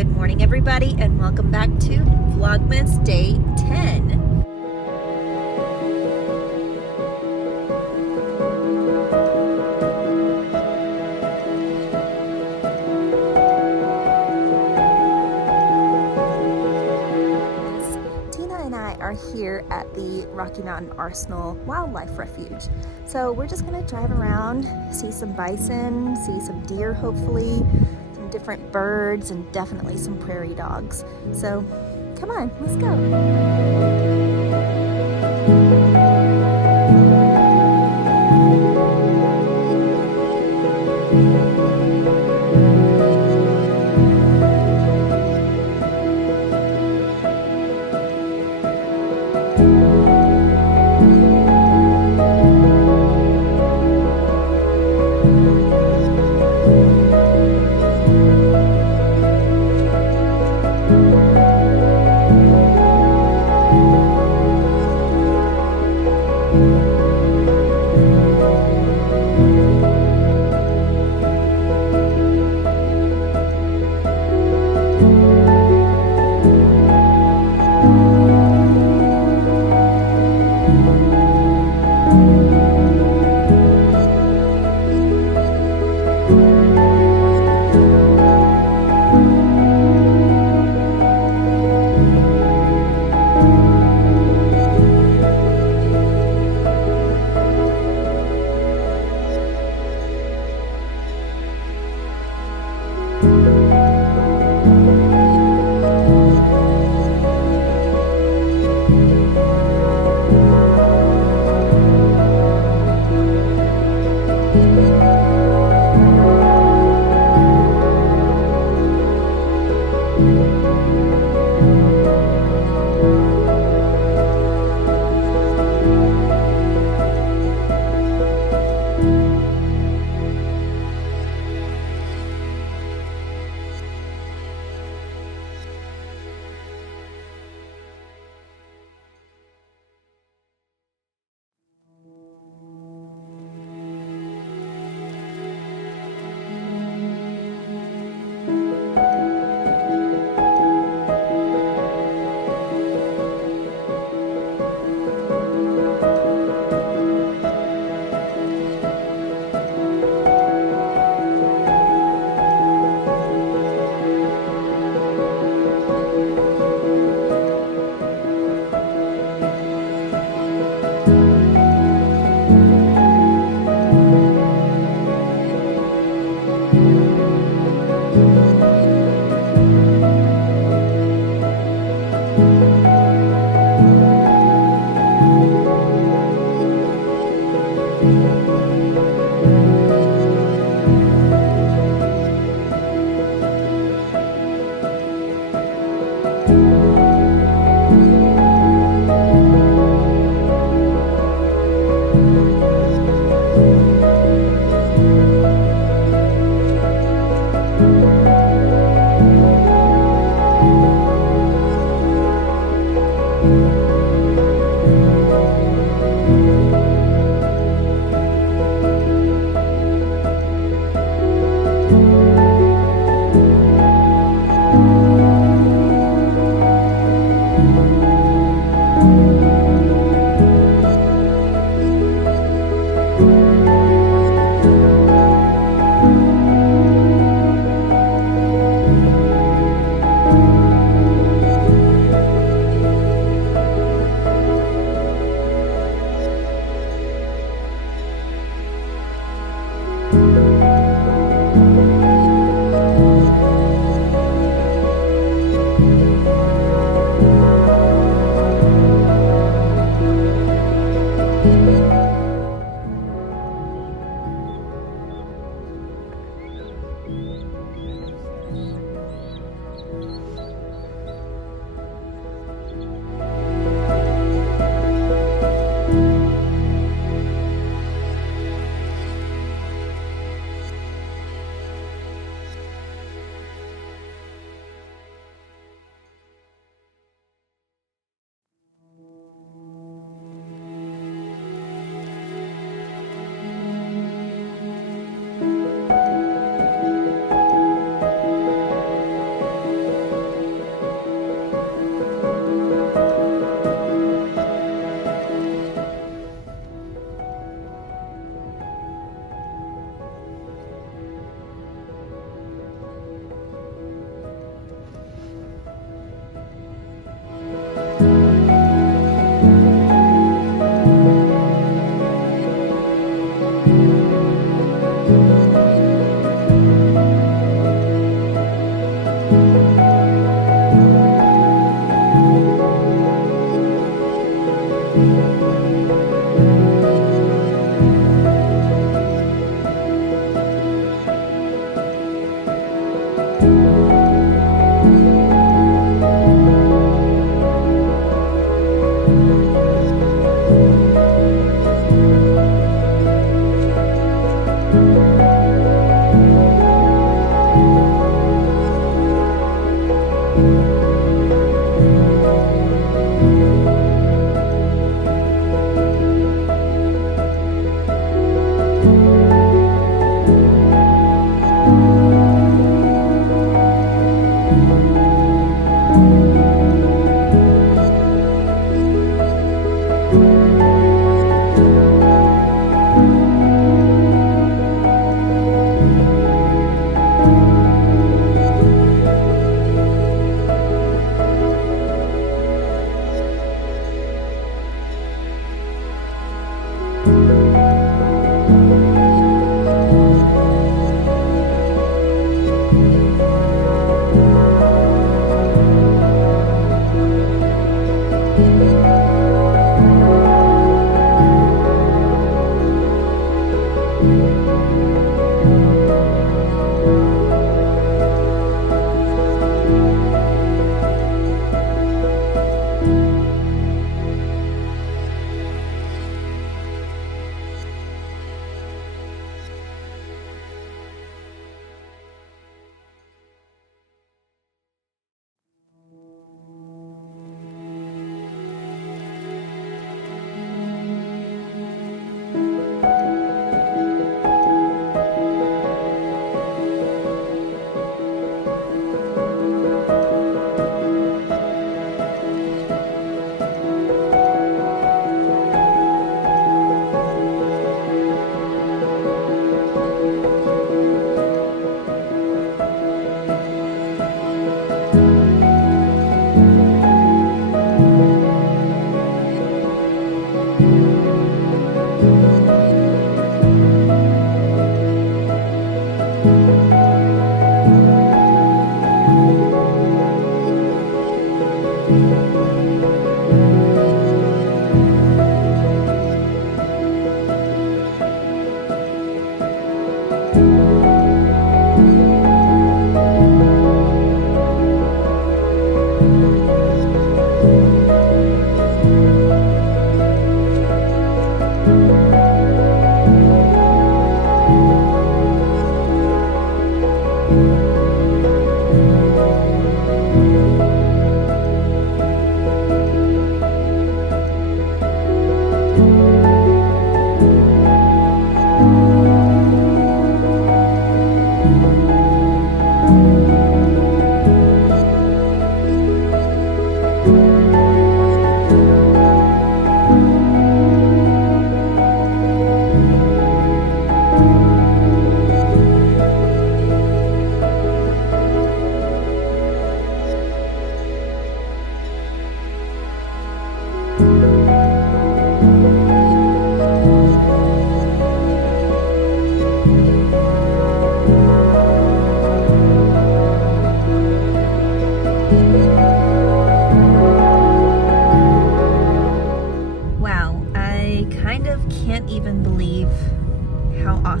Good morning, everybody, and welcome back to Vlogmas Day 10. Are here at the Rocky Mountain Arsenal Wildlife Refuge. So we're just gonna drive around, see some bison, see some deer hopefully, some different birds, and definitely some prairie dogs. So come on, let's go.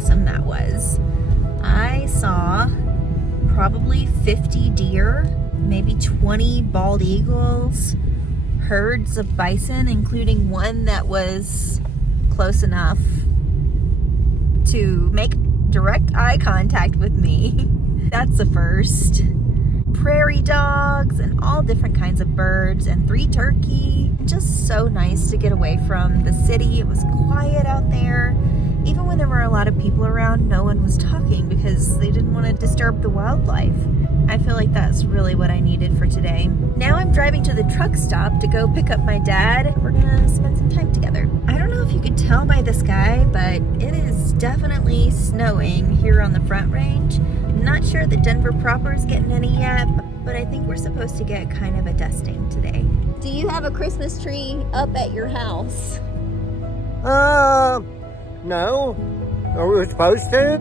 awesome that was. I saw probably 50 deer, maybe 20 bald eagles, herds of bison, including one that was close enough to make direct eye contact with me. That's the first. Prairie dogs and all different kinds of birds, and 3 turkey. Just so nice to get away from the city. It was quiet out there. Even when there were a lot of people around, no one was talking because they didn't want to disturb the wildlife. I feel like that's really what I needed for today. Now I'm driving to the truck stop to go pick up my dad. We're gonna spend some time together. I don't know if you could tell by the sky, but it is definitely snowing here on the Front Range. Not sure that Denver proper is getting any yet, but I think we're supposed to get kind of a dusting today. Do you have a Christmas tree up at your house? No. Are we supposed to?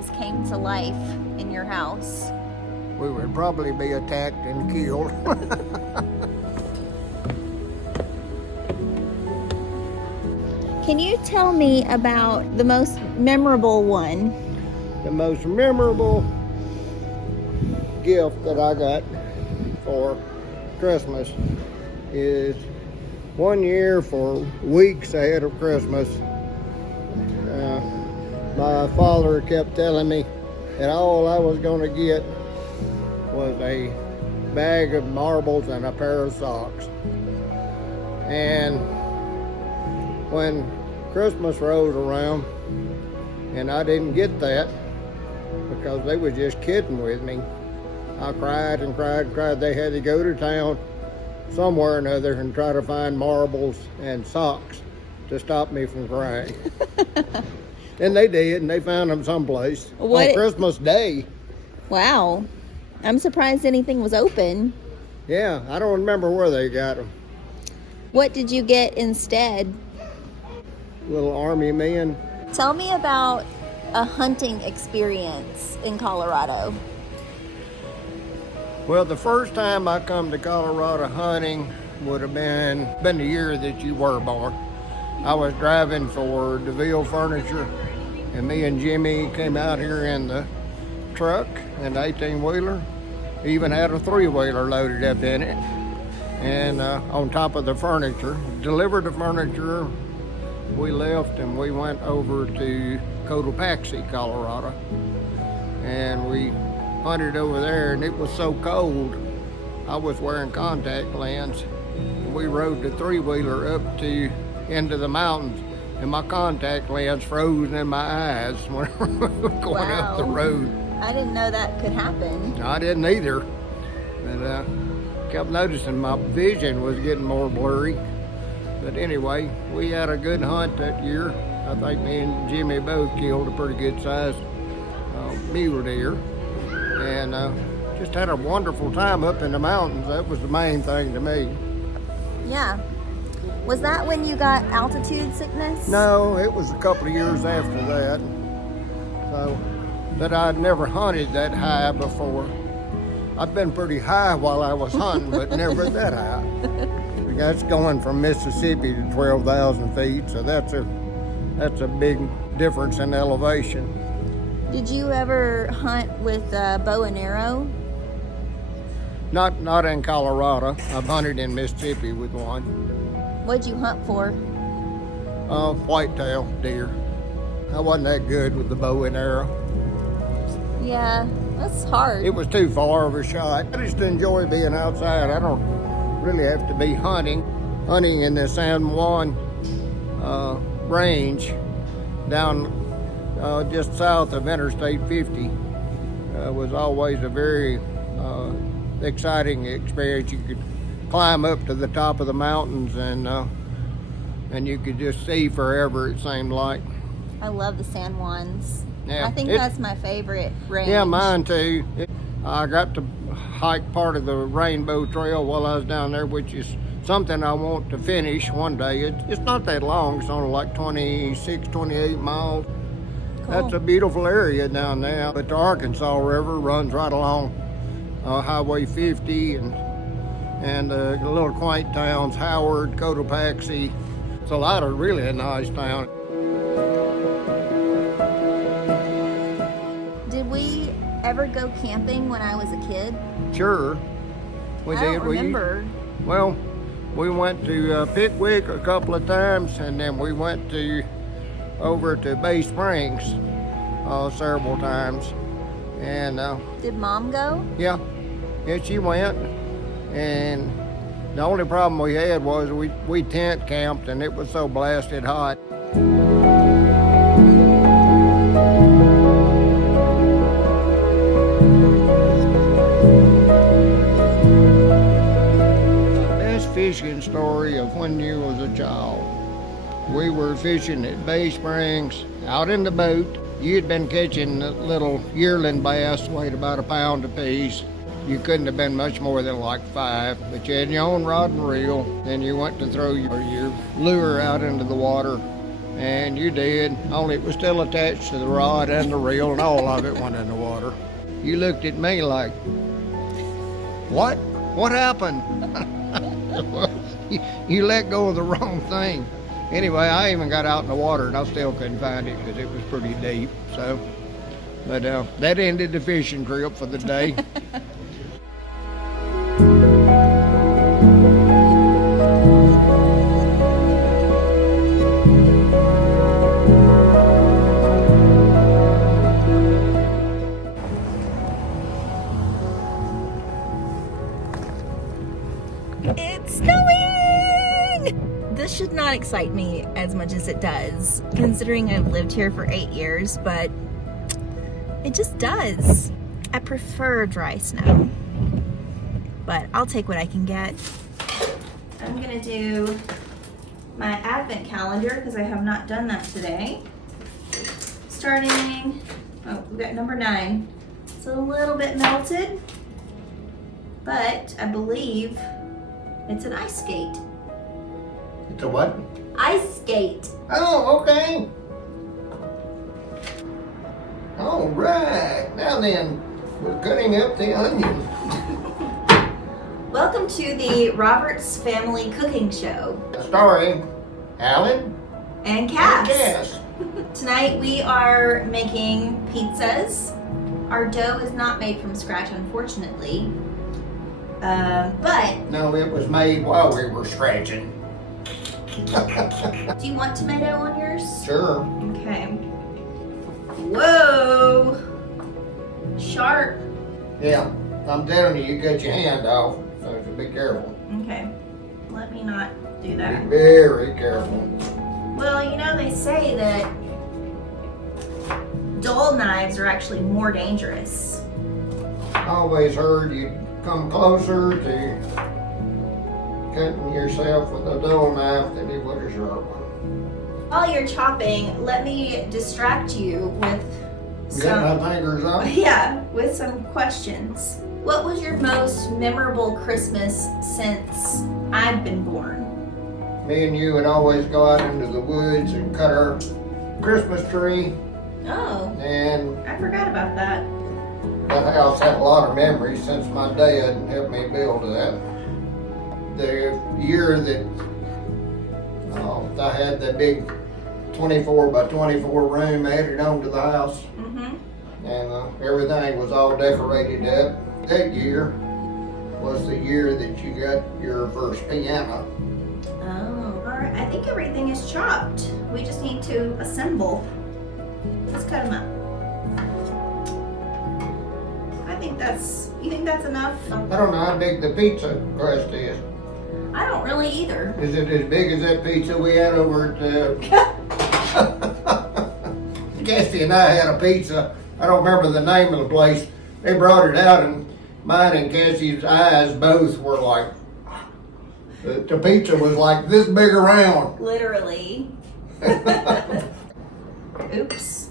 animals came to life in your house? We would probably be attacked and killed. Can you tell me about the most memorable one? The most memorable gift that I got for Christmas is one year, for weeks ahead of Christmas, my father kept telling me that all I was going to get was a bag of marbles and a pair of socks. And when Christmas rolled around and I didn't get that because they were just kidding with me, I cried and cried and cried. They had to go to town somewhere or another and try to find marbles and socks to stop me from crying. And they did, and they found them someplace on Christmas Day. Wow. I'm surprised anything was open. Yeah, I don't remember where they got them. What did you get instead? Little army men. Tell me about a hunting experience in Colorado. Well, the first time I come to Colorado hunting would have been the year that you were born. I was driving for DeVille Furniture, and me and Jimmy came out here in the truck, an 18-wheeler. Even had a 3-wheeler loaded up in it, and on top of the furniture. Delivered the furniture, we left and we went over to Cotopaxi, Colorado, and we hunted over there, and it was so cold I was wearing contact lens. We rode the 3-wheeler up to into the mountains, and my contact lens froze in my eyes when we were going up the road. I didn't know that could happen. I didn't either, but kept noticing my vision was getting more blurry. But anyway, we had a good hunt that year. I think me and Jimmy both killed a pretty good sized mule deer, and just had a wonderful time up in the mountains. That was the main thing to me. Yeah. Was that when you got altitude sickness? No, it was a couple of years after that. So, but I'd never hunted that high before. I've been pretty high while I was hunting, but never that high. That's going from Mississippi to 12,000 feet, so that's a big difference in elevation. Did you ever hunt with a bow and arrow? Not in Colorado. I've hunted in Mississippi with one. What'd you hunt for? Whitetail deer. I wasn't that good with the bow and arrow. Yeah, that's hard. It was too far of a shot. I just enjoy being outside. I don't really have to be hunting. Hunting in the San Juan range down just south of Interstate 50 was always a very exciting experience. You could climb up to the top of the mountains and you could just see forever, it seemed like. I love the San Juans. Yeah, I think that's my favorite range. Yeah, mine too. I got to hike part of the Rainbow Trail while I was down there, which is something I want to finish one day. It's not that long. It's only like 26, 28 miles. Cool. That's a beautiful area down there. But the Arkansas River runs right along Highway 50 and the little quaint towns, Howard, Cotopaxi. It's a lot of really a nice town. Did we ever go camping when I was a kid? Sure, we did. I don't remember. Well, we went to Pickwick a couple of times, and then we went over to Bay Springs several times. And did Mom go? Yeah, she went. And the only problem we had was we tent camped, and it was so blasted hot. Fishing story of when you was a child. We were fishing at Bay Springs, out in the boat. You'd been catching little yearling bass, weighed about a pound apiece. You couldn't have been much more than like 5, but you had your own rod and reel. Then you went to throw your lure out into the water, And you did, only it was still attached to the rod and the reel, and all of it went in the water. You looked at me like, what? What happened? You let go of the wrong thing. Anyway, I even got out in the water and I still couldn't find it because it was pretty deep. So, but that ended the fishing trip for the day. It's snowing! This should not excite me as much as it does, considering I've lived here for 8 years, but it just does. I prefer dry snow, but I'll take what I can get. I'm gonna do my advent calendar because I have not done that today. Starting, oh, we got number 9. It's a little bit melted, but I believe it's an ice skate. It's a what? Ice skate. Oh, okay. All right. Now then, we're cutting up the onion. Welcome to the Roberts Family Cooking Show. Starring Alan And Cass. and Cass. Tonight we are making pizzas. Our dough is not made from scratch, unfortunately. But No, it was made while we were scratching. do you want tomato on yours? Sure. Okay. Whoa! Sharp. Yeah, I'm telling you, you cut your hand off, so you be careful. Okay. Let me not do Be that. very careful. Well, you know, they say that dull knives are actually more dangerous. I always heard you come closer to cutting yourself with a dull knife than you would a sharp one. While you're chopping, let me distract you with Got my fingers up. yeah, with some questions. What was your most memorable Christmas since I've been born? Me and you would always go out into the woods and cut our Christmas tree, Oh, and I forgot about that. that house had a lot of memories since my dad helped me build that. The year that I had that big 24 by 24 room added on to the house, Mm-hmm. and everything was all decorated up. That year was the year that you got your first piano. Oh, all right. I think everything is chopped. We just need to assemble. Let's cut them up. You think that's enough? I don't know how big the pizza crust is. I don't really either. Is it as big as that pizza we had over at Cassie and I had a pizza. I don't remember the name of the place. They brought it out and mine and Cassie's eyes both were like, the pizza was like this big around. Literally. Oops.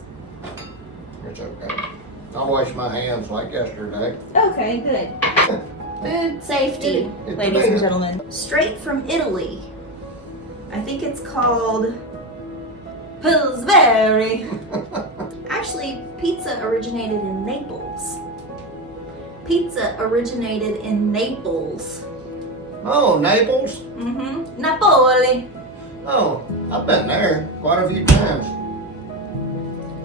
It's okay. I washed my hands like yesterday. Okay, good. Food safety, It's ladies and tomato. gentlemen. Straight from Italy. I think it's called Pillsbury. Actually, pizza originated in Naples. Pizza originated in Naples. Oh, Naples? Mm-hmm. Napoli. Oh, I've been there quite a few times.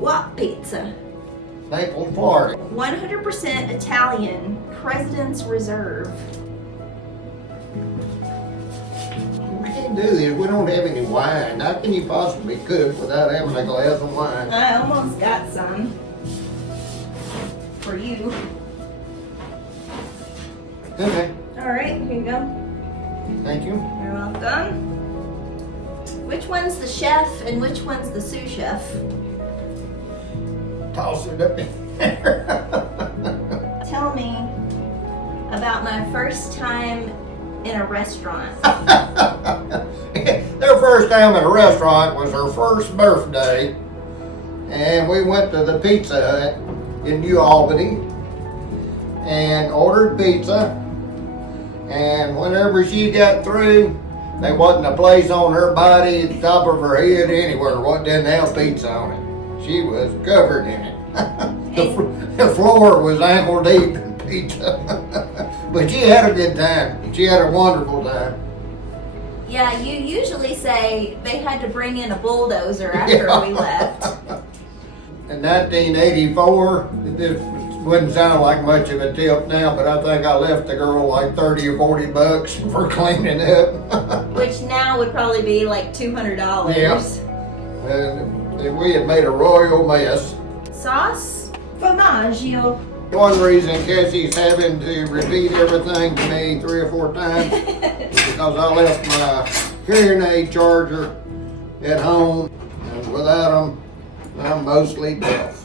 What pizza? Naples, Florida. 100% Italian. President's Reserve. We can't do this. We don't have any wine. How can you possibly cook without having a glass of wine? I almost got some. For you. Okay, Alright, here you go. thank you. You're welcome. Which one's the chef and which one's the sous chef? Toss it up in there. Tell me about my first time in a restaurant. Their first time at a restaurant was her first birthday, and we went to the Pizza Hut in New Albany and ordered pizza. And whenever she got through, There wasn't a place on her body, at the top of her head, anywhere what didn't have pizza on it. She was covered in it. The floor was ankle deep in pizza. But she had a good time. She had a wonderful time. Yeah, you usually say they had to bring in a bulldozer after we left. In 1984, this wouldn't sound like much of a tip now, but I think I left the girl like 30 or 40 bucks for cleaning up. Which now would probably be like $200. Yeah. And we had made a royal mess. Sauce formaggio. One reason Cassie's having to repeat everything to me 3 or 4 times is because I left my hearing aid charger at home, and without them, I'm mostly deaf.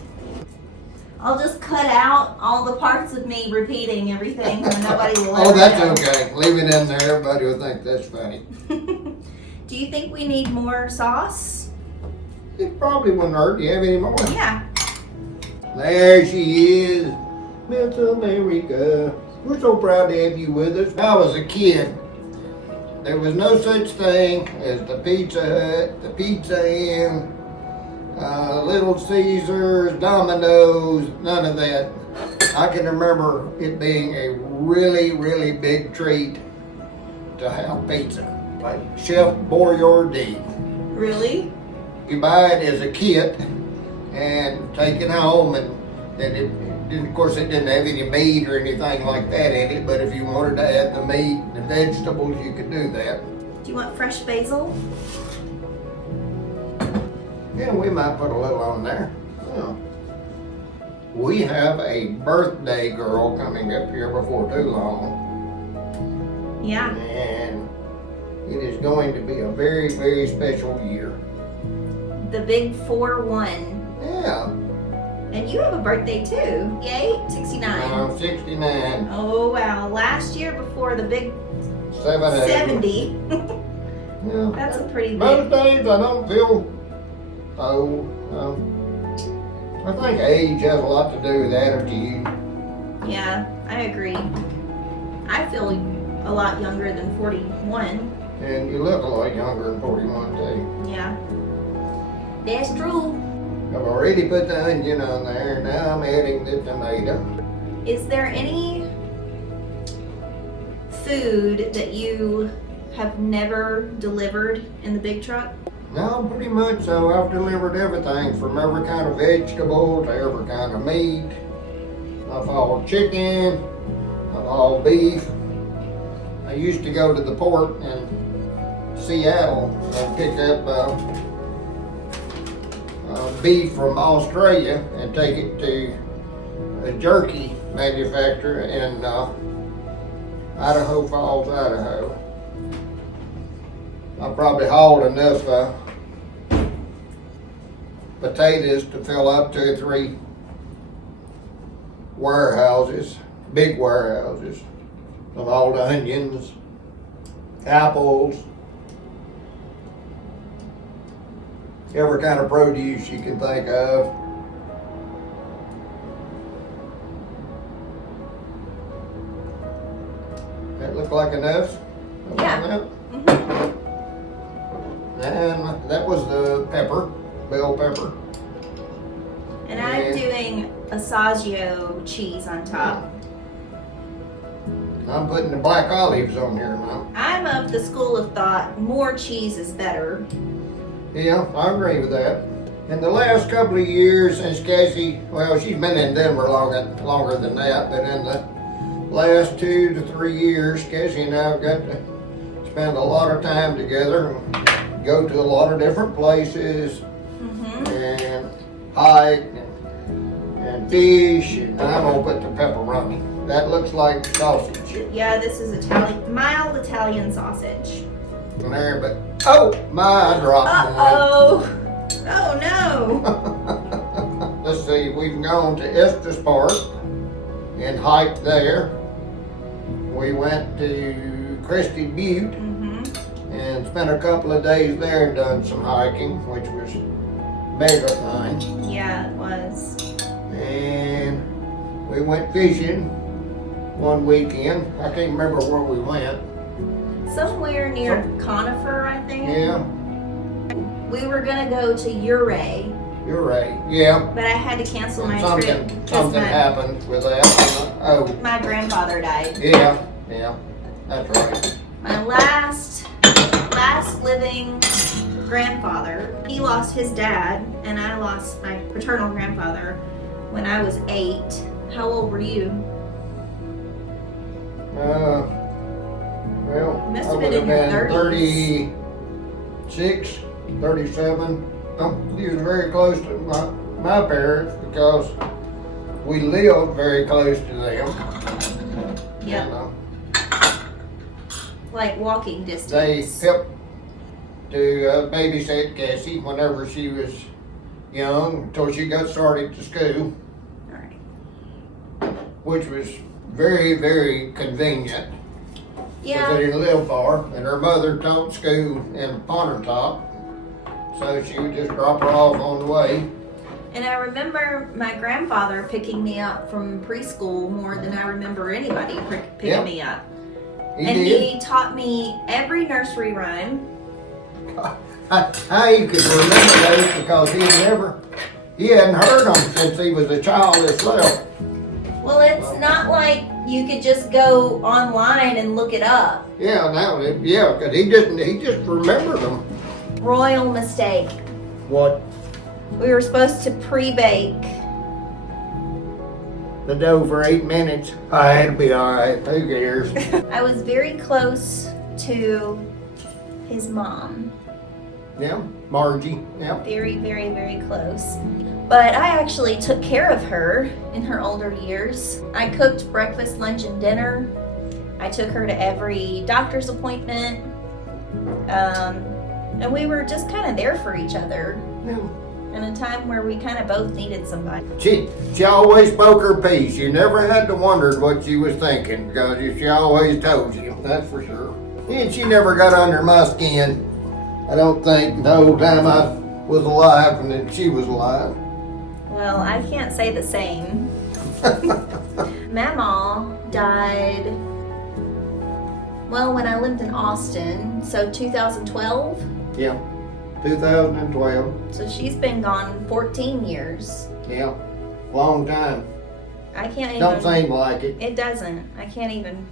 I'll just cut out all the parts of me repeating everything so nobody will Oh, ever that's know. okay. Leave it in there. Everybody will think that's funny. Do you think we need more sauce? It probably wouldn't hurt. Do you have any more? Yeah. There she is, Miss America. We're so proud to have you with us. When I was a kid, there was no such thing as the Pizza Hut, the Pizza Inn, Little Caesars, Domino's, none of that. I can remember it being a really, really big treat to have pizza, like Chef Boyardee. Really? You buy it as a kit and take it home, and of course it didn't have any meat or anything like that in it, but if you wanted to add the meat and the vegetables, you could do that. Do you want fresh basil? Yeah, we might put a little on there. Yeah. We have a birthday girl coming up here before too long, Yeah. and it is going to be a very, very special year. The big 4-1. Yeah, And you have a birthday too. Yay, 69. I'm 69. Oh wow, last year before the big 70. 70. Yeah. That's a pretty Most big. days I don't feel old. I think age has a lot to do with attitude. Yeah, I agree. I feel a lot younger than 41. And you look a lot younger than 41 too. Yeah. That's true. I've already put the onion on there, now I'm adding the tomato. Is there any food that you have never delivered in the big truck? No, pretty much so. I've delivered everything from every kind of vegetable to every kind of meat. I've hauled chicken, I've hauled beef. I used to go to the port in Seattle and pick up beef from Australia and take it to a jerky manufacturer in Idaho Falls, Idaho. I probably hauled enough potatoes to fill up 2 or 3 warehouses, big warehouses, of all the onions, apples, every kind of produce you can think of. That look like enough? Yeah. And that was the pepper, bell pepper. And I'm doing Assaggio cheese on top. I'm putting the black olives on here now. I'm of the school of thought, more cheese is better. Yeah, I agree with that. In the last couple of years since Cassie, well, she's been in Denver longer than that, but in the last 2 to 3 years, Cassie and I have got to spend a lot of time together and go to a lot of different places and hike and fish, and I'm gonna put the pepperoni. That looks like sausage. Yeah, this is Italian, mild Italian sausage. In there, but oh my, I dropped one. Uh-oh. Oh no. Let's see, we've gone to Estes Park and hiked there. We went to Crested Butte and spent a couple of days there and done some hiking, which was mega fun. Yeah, it was. And we went fishing one weekend. I can't remember where we went. somewhere near Conifer, I think. Yeah, We were gonna go to Ouray, you're right. Yeah. but I had to cancel my trip because Something happened with that. Oh, my grandfather died. yeah, that's right. My last living grandfather, he lost his dad, and I lost my paternal grandfather when I was 8. How old were you? Well, You must I have been would in your 30s. 36, 37. He was very close to my parents because we lived very close to them. Yep. You know, Like walking they distance. helped to babysit Cassie whenever she was young until she got started to school, All right. which was very, very convenient. Because they Yeah. didn't live far, and her mother taught school in Pontotoc, so she would just drop her off on the way. And I remember my grandfather picking me up from preschool more than I remember anybody picking Yep. me up. He And did. he taught me every nursery rhyme. How you could remember those because he hadn't heard them since he was a child as well. Well, it's not like you could just go online and look it up. Yeah, because he just remembered them. Royal mistake. What? We were supposed to pre-bake. The dough for 8 minutes. It'll be all right. Who cares? I was very close to his mom. Yeah, Margie. Yeah. Very, very, very close. But I actually took care of her in her older years. I cooked breakfast, lunch, and dinner. I took her to every doctor's appointment. And we were just kind of there for each other Yeah. in a time where we kind of both needed somebody. She always spoke her piece. You never had to wonder what she was thinking because she always told you. That's for sure. And she never got under my skin. I don't think the whole time I was alive and then she was alive. Well, I can't say the same. Mama died, well, when I lived in Austin, so 2012. Yeah, 2012. So she's been gone 14 years. Yeah, long time. I can't even. Don't seem like it. It doesn't. I can't even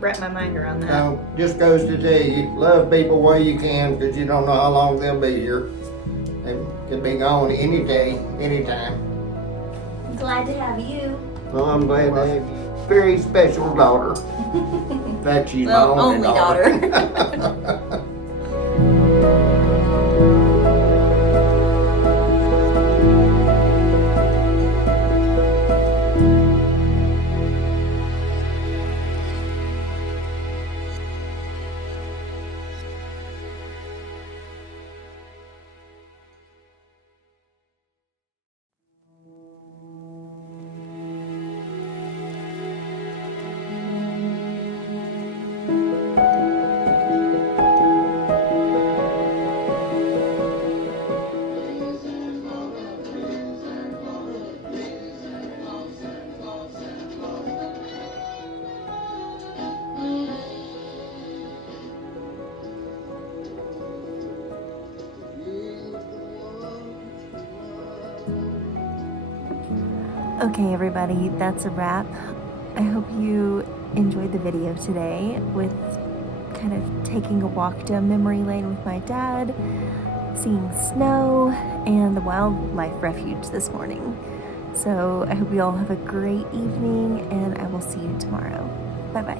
wrap my mind around that. No, just goes to tell you, love people while you can because you don't know how long they'll be here. They could be gone any day, anytime. I'm glad to have you. Well, I'm glad to have a very special daughter. In fact, she's Well, my only daughter. Okay, everybody, that's a wrap. I hope you enjoyed the video today with kind of taking a walk down memory lane with my dad, seeing snow, and the wildlife refuge this morning. So I hope you all have a great evening, and I will see you tomorrow. Bye-bye.